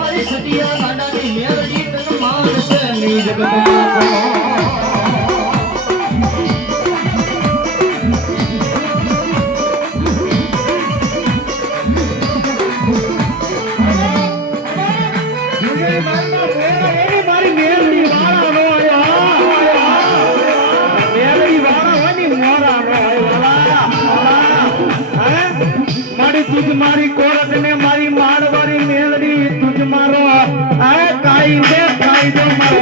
મારી સટિયા ગાડાની મેરડી તન માનસે ની જગતમાં तुझ मारी कोरत ने मारी मारवारी मेलड़ी तुझ मारो काई दे मारो